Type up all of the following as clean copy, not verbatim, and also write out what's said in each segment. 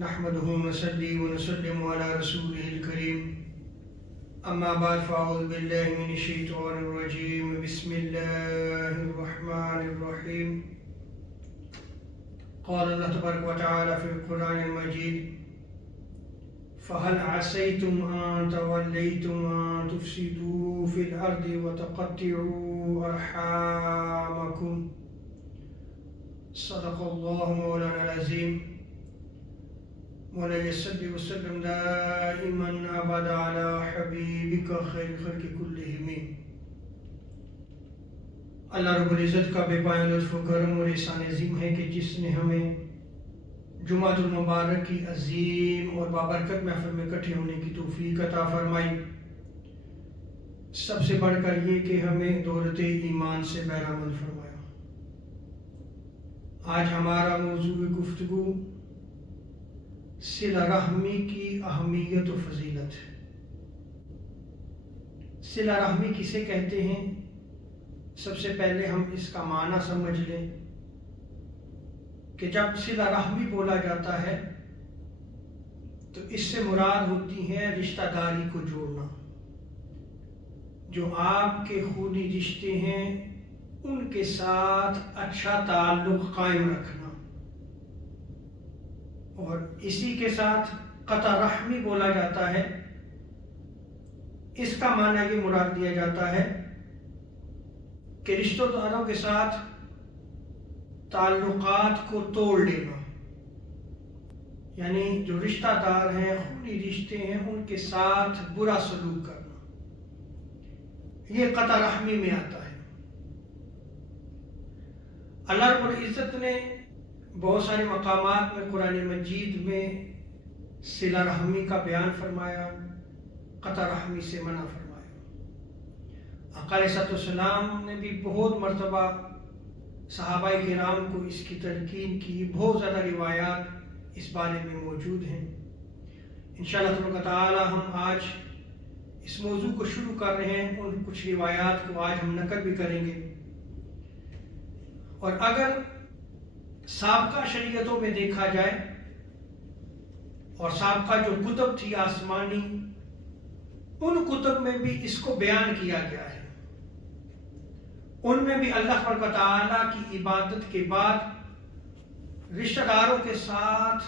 نحمده ونصلي ونسلم على رسوله الكريم أما بعد فأعوذ بالله من الشيطان الرجيم بسم الله الرحمن الرحيم قال الله تبارك وتعالى في القرآن المجيد فهل عسيتم أن توليتم أن تفسدوا في الأرض وتقطعوا أرحامكم صدق الله مولانا العظيم مولاي صل وسلم دائما أبدا على حبيبك خير خلق كلهم. اللہ رب العزت کا بے پایہ لطف و کرم اور احسان عظیم ہے کہ جس نے ہمیں جمعۃ المبارک کی عظیم اور بابرکت محفل میں اکٹھے ہونے کی توفیق عطا فرمائی. سب سے بڑھ کر یہ کہ ہمیں دولت ایمان سے بہرامند فرمایا. آج ہمارا موضوع گفتگو صلہ رحمی کی اہمیت و فضیلت ہے. صلہ رحمی کسے کہتے ہیں؟ سب سے پہلے ہم اس کا معنی سمجھ لیں کہ جب صلہ رحمی بولا جاتا ہے تو اس سے مراد ہوتی ہے رشتہ داری کو جوڑنا. جو آپ کے خونی رشتے ہیں ان کے ساتھ اچھا تعلق قائم رکھنا، اور اسی کے ساتھ قطع رحمی بولا جاتا ہے. اس کا معنی یہ مراد دیا جاتا ہے کہ رشتہ داروں کے ساتھ تعلقات کو توڑ لینا، یعنی جو رشتہ دار ہیں، خونی رشتے ہیں، ان کے ساتھ برا سلوک کرنا، یہ قطع رحمی میں آتا ہے. اللہ رب العزت نے بہت سارے مقامات میں قرآن مجید میں صلہ رحمی کا بیان فرمایا، قطع رحمی سے منع فرمایا. آقا علیہ السلام نے بھی بہت مرتبہ صحابہ کرام کو اس کی تلقین کی. بہت زیادہ روایات اس بارے میں موجود ہیں. انشاءاللہ تعالی ہم آج اس موضوع کو شروع کر رہے ہیں. ان کچھ روایات کو آج ہم نقل بھی کریں گے. اور اگر سابقہ شریعتوں میں دیکھا جائے اور سابقہ جو کتب تھی آسمانی، ان کتب میں بھی اس کو بیان کیا گیا ہے. ان میں بھی اللہ تعالیٰ کی عبادت کے بعد رشتہ داروں کے ساتھ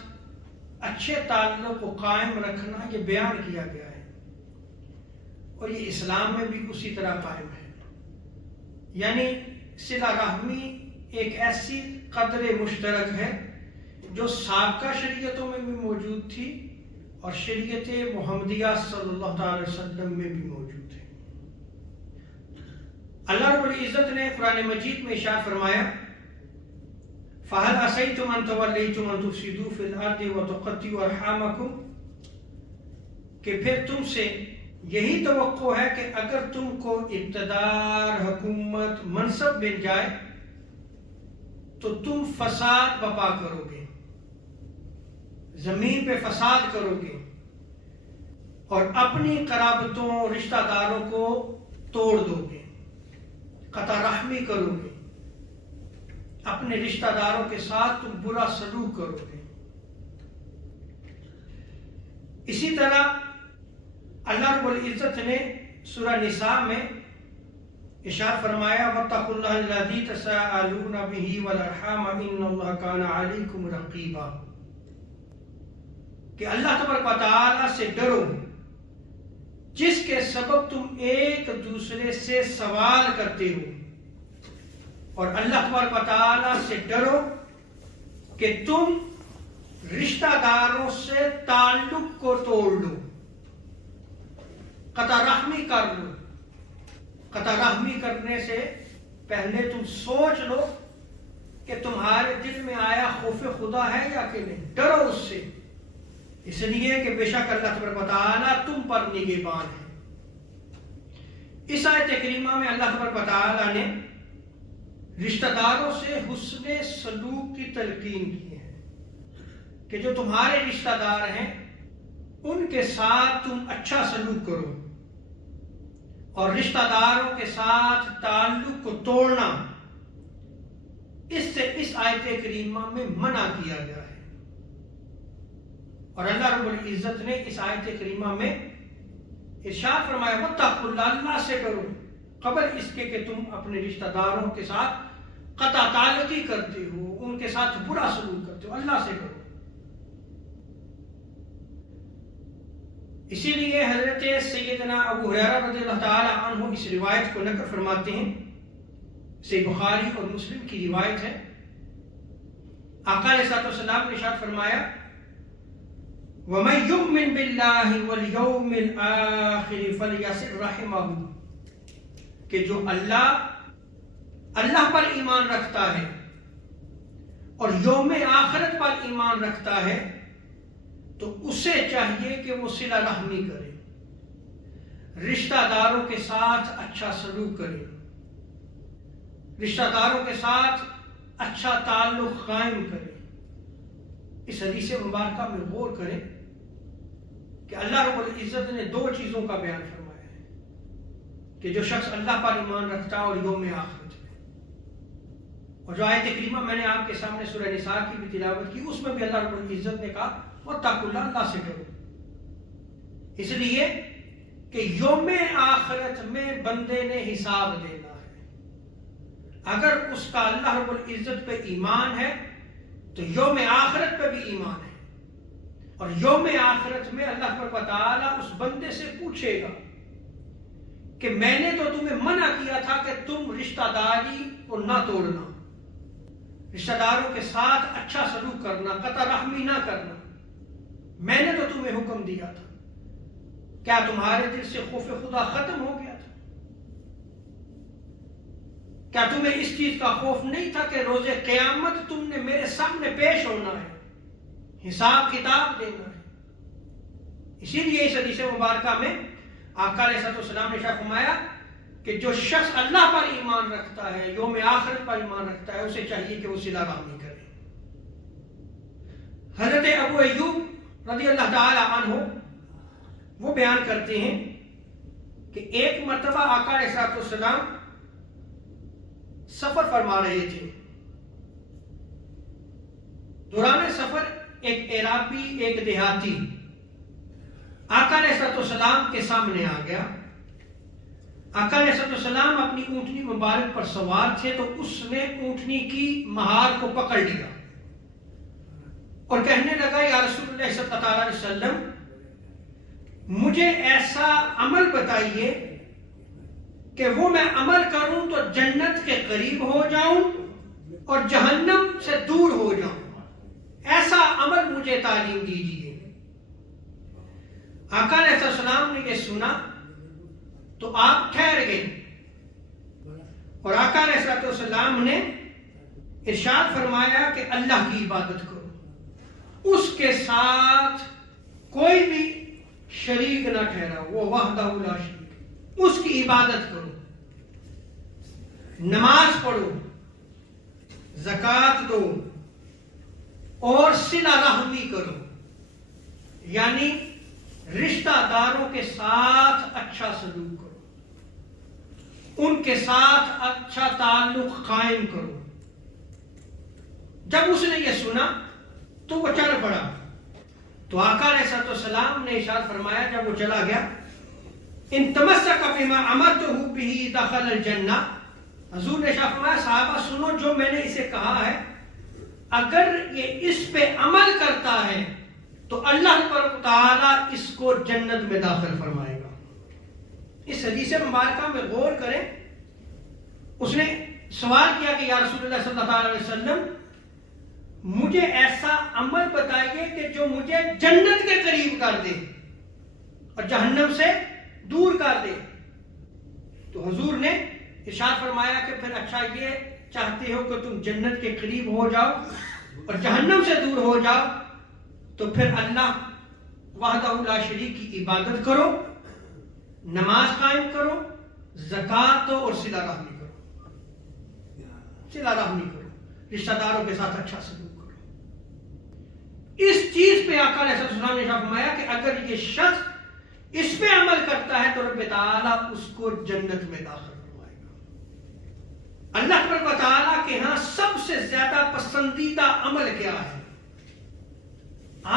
اچھے تعلق کو قائم رکھنا یہ بیان کیا گیا ہے، اور یہ اسلام میں بھی اسی طرح قائم ہے. یعنی صلہ رحمی ایک ایسی قدر مشترک ہے جو سابقہ شریعتوں میں بھی موجود تھی اور شریعت محمدیہ صلی اللہ تعالی وسلم میں بھی موجود ہے. اللہ رب العزت نے قرآن مجید میں ارشاد فرمایا فَهَلْ عَسَيْتُمْ أَن تَوَلَّيْتُمْ أَن تُفْسِدُوا فِي الْأَرْضِ وَتُقَطِّعُوا أَرْحَامَكُمْ، کہ پھر تم سے یہی توقع ہے کہ اگر تم کو اقتدار، حکومت، منصب مل جائے تو تم فساد برپا کرو گے، زمین پہ فساد کرو گے اور اپنی قرابتوں، رشتہ داروں کو توڑ دو گے، قطع رحمی کرو گے، اپنے رشتہ داروں کے ساتھ تم برا سلوک کرو گے. اسی طرح اللہ رب العزت نے سورہ نساء میں ارشاد فرمایا وَاتَّقُوا اللَّهَ الَّذِي تَسَاءَلُونَ بِهِ وَالْأَرْحَامَ إِنَّ اللَّهَ كَانَ عَلَيْكُمْ رَقِيبًا، کہ اللہ تبارک و تعالیٰ سے ڈرو جس کے سبب تم ایک دوسرے سے سوال کرتے ہو، اور اللہ تبارک و تعالیٰ سے ڈرو کہ تم رشتہ داروں سے تعلق کو توڑ لو، قطع رحمی کر لو. قطع رحمی کرنے سے پہلے تم سوچ لو کہ تمہارے دل میں آیا خوف خدا ہے یا کہ نہیں. ڈرو اس سے، اس لیے کہ بے شک اللہ تبارک و تعالیٰ تم پر نگہبان ہے. اس آیت کریمہ میں اللہ تبارک و تعالیٰ نے رشتہ داروں سے حسن سلوک کی تلقین کی ہے کہ جو تمہارے رشتہ دار ہیں ان کے ساتھ تم اچھا سلوک کرو، اور رشتہ داروں کے ساتھ تعلق کو توڑنا اس سے اس آیت کریمہ میں منع کیا گیا ہے. اور اللہ رب العزت نے اس آیت کریمہ میں ارشاد فرمایا واتقوا اللہ، اللہ سے ڈرو، قبل اس کے کہ تم اپنے رشتہ داروں کے ساتھ قطع تعلقی کرتے ہو، ان کے ساتھ برا سلوک کرتے ہو، اللہ سے ڈرو۔ اسی لیے حضرت سیدنا ابو ہریرہ رضی اللہ تعالی عنہ اس روایت کو نقل فرماتے ہیں، صحیح بخاری اور مسلم کی روایت ہے۔ آقا علیہ السلام نے ارشاد فرمایا وَمَن يُؤْمِن بِاللَّهِ وَالْيَوْمِ الْآخِرِ فَلْيَصِلْ رَحِمَهُ، کہ جو اللہ پر ایمان رکھتا ہے اور یوم آخرت پر ایمان رکھتا ہے تو اسے چاہیے کہ وہ صلہ رحمی کرے، رشتہ داروں کے ساتھ اچھا سلوک کرے، رشتہ داروں کے ساتھ اچھا تعلق قائم کرے۔ اس حدیث مبارکہ میں غور کریں کہ اللہ رب العزت نے دو چیزوں کا بیان فرمایا ہے کہ جو شخص اللہ پر ایمان رکھتا ہے اور یوم آخرت میں، اور جو آیت کریمہ میں نے آپ کے سامنے سورہ نساء کی بھی تلاوت کی، اس میں بھی اللہ رب العزت نے کہا واتقوا اللہ، اللہ سے ڈرو، اس لیے کہ یوم آخرت میں بندے نے حساب دینا ہے۔ اگر اس کا اللہ رب العزت پہ ایمان ہے تو یوم آخرت پہ بھی ایمان ہے، اور یوم آخرت میں اللہ تعالیٰ اس بندے سے پوچھے گا کہ میں نے تو تمہیں منع کیا تھا کہ تم رشتہ داری کو نہ توڑنا، رشتہ داروں کے ساتھ اچھا سلوک کرنا، قطع رحمی نہ کرنا، میں نے تو تمہیں حکم دیا تھا، کیا تمہارے دل سے خوف خدا ختم ہو گیا تھا؟ کیا تمہیں اس چیز کا خوف نہیں تھا کہ روز قیامت تم نے میرے سامنے پیش ہونا ہے، حساب کتاب دینا ہے؟ اسی لیے اس حدیث مبارکہ میں آقا علیہ السلام نے ارشاد فرمایا کہ جو شخص اللہ پر ایمان رکھتا ہے، یوم آخرت پر ایمان رکھتا ہے، اسے چاہیے کہ وہ صلہ رحمی کرے۔ حضرت ابو ایوب رضی اللہ تعالی عنہ وہ بیان کرتے ہیں کہ ایک مرتبہ آقا علیہ السلام سفر فرما رہے تھے، دوران سفر ایک عرابی، ایک دیہاتی آقا علیہ السلام کے سامنے آ گیا۔ آقا علیہ السلام اپنی اونٹنی مبارک پر سوار تھے تو اس نے اونٹنی کی مہار کو پکڑ لیا اور کہنے لگا یا رسول اللہ صلی اللہ علیہ وسلم، مجھے ایسا عمل بتائیے کہ وہ میں عمل کروں تو جنت کے قریب ہو جاؤں اور جہنم سے دور ہو جاؤں، ایسا عمل مجھے تعلیم دیجیے۔ آقا علیہ السلام نے یہ سنا تو آپ ٹھہر گئے اور آقا علیہ السلام نے ارشاد فرمایا کہ اللہ کی عبادت کرو، اس کے ساتھ کوئی بھی شریک نہ ٹھہرا، وہ وحدہ لا شریک، اس کی عبادت کرو، نماز پڑھو، زکوٰۃ دو اور صلہ رحمی کرو، یعنی رشتہ داروں کے ساتھ اچھا سلوک کرو، ان کے ساتھ اچھا تعلق قائم کرو۔ جب اس نے یہ سنا تو وہ چل پڑا، تو آقا علیہ السلام نے ارشاد فرمایا جب وہ چلا گیا، ان تمسک بما امرتہ بہ دخل الجنہ، حضور نے ارشاد فرمایا صحابہ سنو، جو میں نے اسے کہا ہے اگر یہ اس پہ عمل کرتا ہے تو اللہ تعالیٰ اس کو جنت میں داخل فرمائے گا۔ اس حدیث مبارکہ میں غور کریں، اس نے سوال کیا کہ یا رسول اللہ صلی اللہ علیہ وسلم، مجھے ایسا عمل بتائیے کہ جو مجھے جنت کے قریب کر دے اور جہنم سے دور کر دے۔ تو حضور نے ارشاد فرمایا کہ پھر اچھا یہ چاہتے ہو کہ تم جنت کے قریب ہو جاؤ اور جہنم سے دور ہو جاؤ تو پھر اللہ وحدہ لا شریک کی عبادت کرو، نماز قائم کرو، زکوٰۃ دو اور صلہ رحمی کرو، صلہ رحمی کرو، رشتہ داروں کے ساتھ اچھا سلوک کرو۔ اس چیز پہ آقا علیہ السلام نے فرمایا کہ اگر یہ شخص اس پہ عمل کرتا ہے تو رب تعالیٰ اس کو جنت میں داخل فرمائے گا۔ اللہ رب تعالیٰ کے ہاں سب سے زیادہ پسندیدہ عمل کیا ہے؟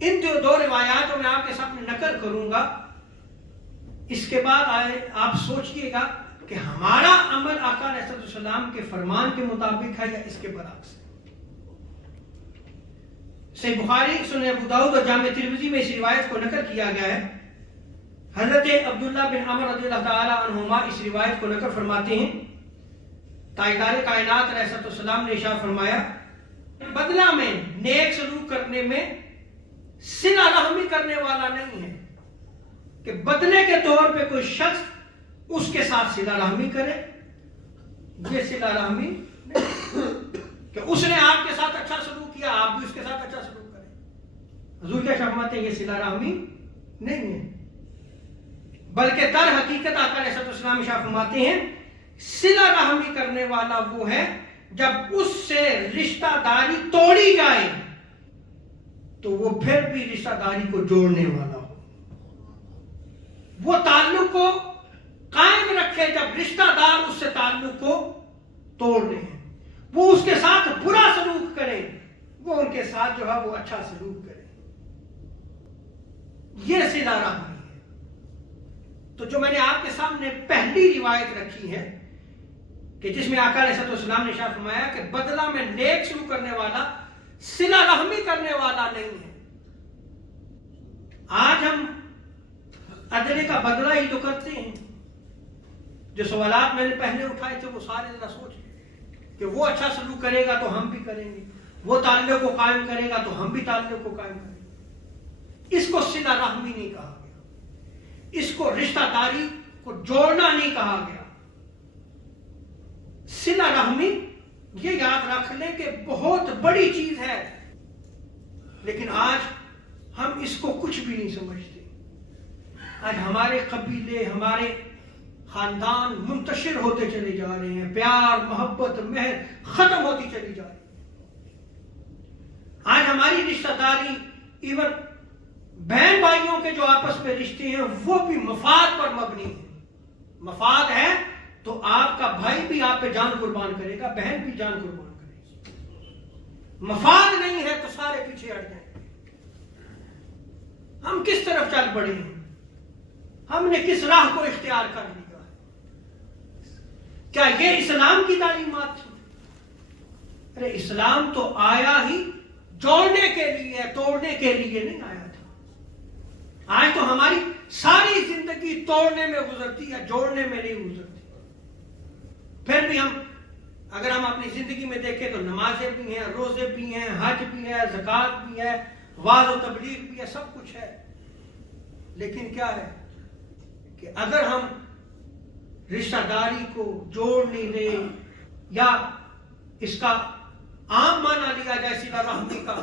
ان دو روایات میں آپ کے سامنے نقل کروں گا. اس کے بعد آپ سوچئے گا کہ ہمارا عمل آقا علیہ السلام کے فرمان کے مطابق ہے یا اس کے برعکس. صحیح بخاری، سنن ابو داؤد اور جامع ترمذی میں اس روایت کو نقل کیا گیا ہے. حضرت عبداللہ بن عمر رضی اللہ تعالی عنہما اس روایت کو نقل فرماتے ہیں. تاجدار کائنات علیہ السلام نے ارشاد فرمایا بدلہ میں نیک سلوک کرنے میں صلہ رحمی کرنے والا نہیں ہے کہ بدلے کے طور پہ کوئی شخص اس کے ساتھ صلہ رحمی کرے. یہ صلہ رحمی کہ اس نے آپ کے ساتھ اچھا سلوک کیا، آپ بھی اس کے ساتھ اچھا سلوک کریں. حضور کیا فرماتے ہیں یہ صلہ رحمی نہیں ہے، بلکہ در حقیقت آقا علیہ السلام ارشاد فرماتے ہیں صلہ رحمی کرنے والا وہ ہے جب اس سے رشتہ داری توڑی جائے تو وہ پھر بھی رشتہ داری کو جوڑنے والا ہو. وہ تعلق کو قائم رکھے جب رشتہ دار اس سے تعلق کو توڑ رہے ہیں. وہ اس کے ساتھ برا سلوک کریں، وہ ان کے ساتھ جو ہے وہ اچھا سلوک کریں. یہ صلہ رحمی ہے. تو جو میں نے آپ کے سامنے پہلی روایت رکھی ہے کہ جس میں آقا علیہ السلام نے ارشاد فرمایا کہ بدلہ میں نیک سلوک کرنے والا صلہ رحمی کرنے والا نہیں ہے. آج ہم عدلے کا بدلہ ہی تو کرتے ہیں. جو سوالات میں نے پہلے اٹھائے تھے وہ سارے ذرا سوچیں کہ وہ اچھا سلوک کرے گا تو ہم بھی کریں گے، وہ تعلق کو قائم کرے گا تو ہم بھی تعلق کو قائم کریں گے. اس کو صلہ رحمی نہیں کہا گیا، اس کو رشتہ داری کو جوڑنا نہیں کہا گیا. صلہ رحمی یہ یاد رکھ لیں کہ بہت بڑی چیز ہے، لیکن آج ہم اس کو کچھ بھی نہیں سمجھتے. آج ہمارے قبیلے، ہمارے خاندان منتشر ہوتے چلے جا رہے ہیں، پیار محبت مہر ختم ہوتی چلی جا رہی ہے. آج ہماری رشتہ داری ایون بہن بھائیوں کے جو آپس میں رشتے ہیں وہ بھی مفاد پر مبنی ہیں. مفاد ہے تو آپ کا بھائی بھی آپ پہ جان قربان کرے گا، بہن بھی جان قربان کرے گی. مفاد نہیں ہے تو سارے پیچھے ہٹ جائیں. ہم کس طرف چل پڑے ہیں؟ ہم نے کس راہ کو اختیار کر لیا؟ کیا یہ اسلام کی تعلیمات تھی؟ ارے اسلام تو آیا ہی جوڑنے کے لیے، توڑنے کے لیے نہیں آیا تھا. آج تو ہماری ساری زندگی توڑنے میں گزرتی ہے، جوڑنے میں نہیں گزرتی. پھر بھی اگر ہم اپنی زندگی میں دیکھیں تو نمازیں بھی ہیں، روزے بھی ہیں، حج بھی ہے، زکوٰۃ بھی ہے، وعظ و تبلیغ بھی ہے، سب کچھ ہے. لیکن کیا ہے کہ اگر ہم رشتہ داری کو جوڑ نہیں رہے یا اس کا عام معنی لیا جائے صلہ رحمی کا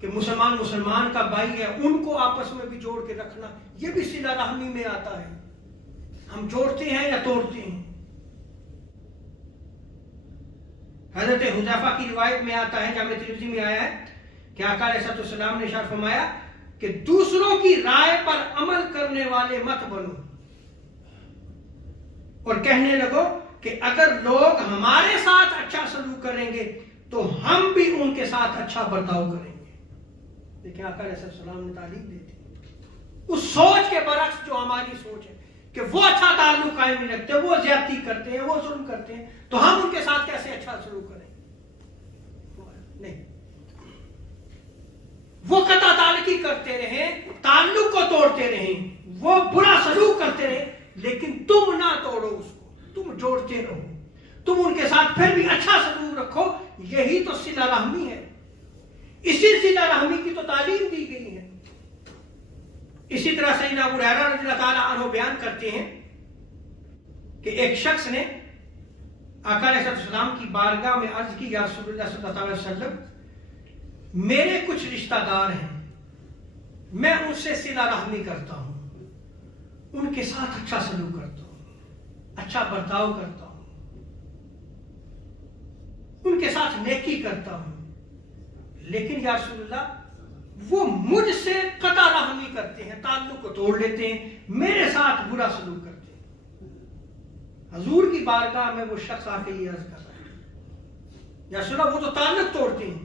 کہ مسلمان کا بھائی ہے ان کو آپس میں بھی جوڑ کے رکھنا، یہ بھی صلہ رحمی میں آتا ہے. ہم جوڑتے ہیں یا توڑتے ہیں؟ حضرت حذیفہ کی روایت میں آتا ہے، جامع ترمذی میں آیا ہے کہ آقا علیہ السلام نے ارشاد فرمایا کہ دوسروں کی رائے پر عمل کرنے والے مت بنو، اور کہنے لگو کہ اگر لوگ ہمارے ساتھ اچھا سلوک کریں گے تو ہم بھی ان کے ساتھ اچھا برتاؤ کریں گے. لیکن آقا علیہ السلام نے تعلیم دی تھی اس سوچ کے برعکس جو ہماری سوچ ہے کہ وہ اچھا تعلق قائم نہیں رکھتے، وہ زیادتی کرتے ہیں، وہ ظلم کرتے ہیں، تو ہم ان کے ساتھ کیسے اچھا سلوک کریں؟ نہیں. وہ قطع تعلقی کرتے رہیں، تعلق کو توڑتے رہیں، وہ برا سلوک کرتے رہیں، لیکن تم نہ توڑو اس کو، تم جوڑتے رہو، تم ان کے ساتھ پھر بھی اچھا سلوک رکھو. یہی تو صلہ رحمی ہے. اسی صلہ رحمی کی تو تعلیم دی گئی ہے. اسی طرح سیدنا ابو ہریرہ رضی اللہ تعالیٰ عنہ بیان کرتے ہیں کہ ایک شخص نے آقا علیہ السلام کی بارگاہ میں عرض کی، یا رسول اللہ صلی اللہ علیہ وسلم میرے کچھ رشتہ دار ہیں، میں ان سے صلہ رحمی کرتا ہوں، ان کے ساتھ اچھا سلوک کرتا ہوں، اچھا برتاؤ کرتا ہوں، ان کے ساتھ نیکی کرتا ہوں، لیکن یا رسول اللہ وہ مجھ سے قطع رحمی کرتے ہیں، تعلق کو توڑ لیتے ہیں، میرے ساتھ برا سلوک کرتے ہیں. حضور کی بارگاہ میں وہ شخص آ کے یہ عرض کر رہا ہے، یا رسول اللہ وہ تو تعلق توڑتے ہیں،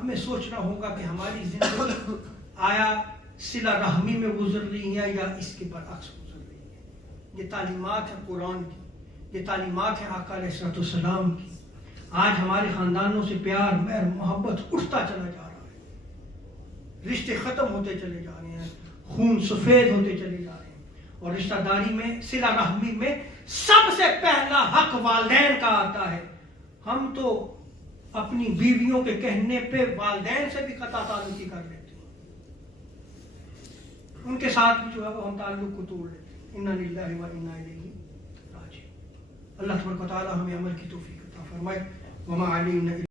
ہمیں سوچنا ہوگا کہ ہماری زندگی آیا صلہ رحمی میں گزر رہی ہے یا اس کے برعکس گزر رہی ہے. یہ تعلیمات ہیں قرآن کی, یہ تعلیمات ہیں آقا علیہ السلام کی. آج ہمارے خاندانوں سے پیار مہر محبت اٹھتا چلا جا رہا ہے, رشتے ختم ہوتے چلے جا رہے ہیں, خون سفید ہوتے چلے جا رہے ہیں. اور رشتہ داری میں صلہ رحمی میں سب سے پہلا حق والدین کا آتا ہے. ہم تو اپنی بیویوں کے کہنے پہ والدین سے بھی قطع تعلقی کر لیتے ہیں, ان کے ساتھ بھی جو ہے وہ ہم تعلق کو توڑ لیتے ہیں. انا للہ و انا الیہ راجعون. اللہ تبارک و تعالی ہمیں عمل کی توفیق عطا فرمائے. وما علینا